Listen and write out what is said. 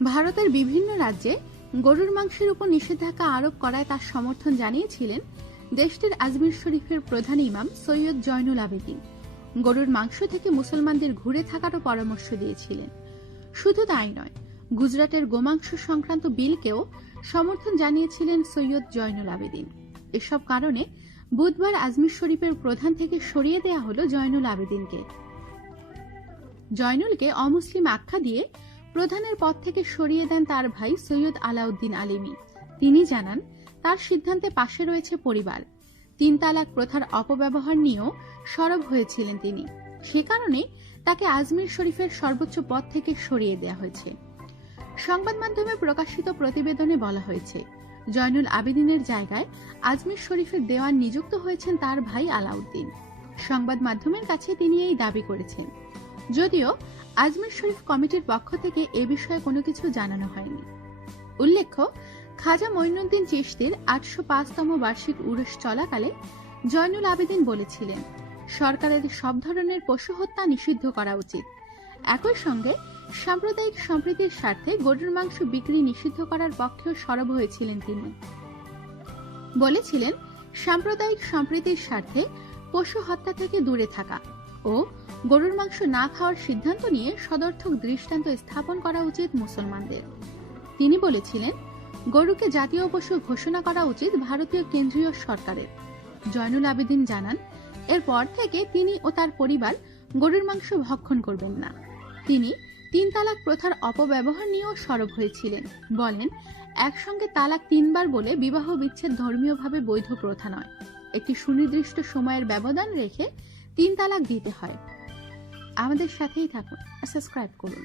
ভারতের বিভিন্ন রাজ্যে গরুর মাংসের উপর নিষেধাজ্ঞা আরোপ করায় তার সমর্থন জানিয়েছিলেন দেশটির আজমির শরীফের প্রধান ইমাম সৈয়দ জয়নুল আবেদিন। গরুর মাংস থেকে মুসলমানদের ঘুরে থাকারও পরামর্শ দিয়েছিলেন। শুধু তাই নয়, গুজরাটের গোমাংস সংক্রান্ত বিলকেও সমর্থন জানিয়েছিলেন সৈয়দ জয়নুল আবেদিন। এসব কারণে বুধবার আজমির শরীফের প্রধান থেকে সরিয়ে দেয়া হল জয়নুল আবেদিনকে। জয়নুলকে অমুসলিম আখ্যা দিয়ে প্রধানের পদ থেকে সরিয়ে দেন তার ভাই সৈয়দ আলাউদ্দিন আলিমি। তিনি জানান, তার সিদ্ধান্তে পাশে রয়েছে পরিবার। ৩ তালাক প্রথার অপব্যবহার নিয়েও সরব হয়েছিলেন তিনি। সে কারণে তাকে আজমির শরীফের সর্বোচ্চ পদ থেকে সরিয়ে দেয়া হয়েছে। সংবাদ মাধ্যমে প্রকাশিত প্রতিবেদনে বলা হয়েছে, জয়নুল আবেদিনের জায়গায় আজমির শরীফের দেওয়ান নিযুক্ত হয়েছেন তার ভাই আলাউদ্দিন। সংবাদ মাধ্যমের কাছে তিনি এই দাবি করেছেন, যদিও আজমির শরীফ কমিটির পক্ষ থেকে এ বিষয়ে কোনো কিছু জানানো হয়নি। উল্লেখ্য, খাজা মঈনুদ্দিন চিশতির ৮০৫তম বার্ষিক উরুস চলাকালে জয়নুল আবেদিন বলেছিলেন, সরকারের সব ধরনের পশু হত্যা নিষিদ্ধ করা উচিত। একই সঙ্গে সাম্প্রদায়িক সম্প্রীতির স্বার্থে গরুর মাংস বিক্রি নিষিদ্ধ করার পক্ষেও সরব হয়েছিলেন। তিনি বলেছিলেন, সাম্প্রদায়িক সম্প্রীতির স্বার্থে পশু হত্যা থেকে দূরে থাকা ও গরুর মাংস না খাওয়ার সিদ্ধান্ত নিয়ে সদর্থক দৃষ্টান্ত স্থাপন করা উচিত মুসলমানদের। তিনি বলেছিলেন, গরুকে জাতীয় পশু ঘোষণা করা উচিত ভারতীয় কেন্দ্রীয় সরকারের। জয়নুল আবেদিন জানান, এরপর থেকে তিনি ও তার পরিবার গরুর মাংস ভক্ষণ করবেন না। তিনি ৩ তালাক প্রথার অপব্যবহার নিয়েও সরব হয়েছিলেন। বলেন, একসঙ্গে তালাক 3 বার বলে বিবাহ বিচ্ছেদ ধর্মীয়ভাবে বৈধ প্রথা নয়। একটি সুনির্দিষ্ট সময়ের ব্যবধান রেখে 3 তালাক দিতে হয়। আমাদের সাথেই থাকুন আর সাবস্ক্রাইব করুন।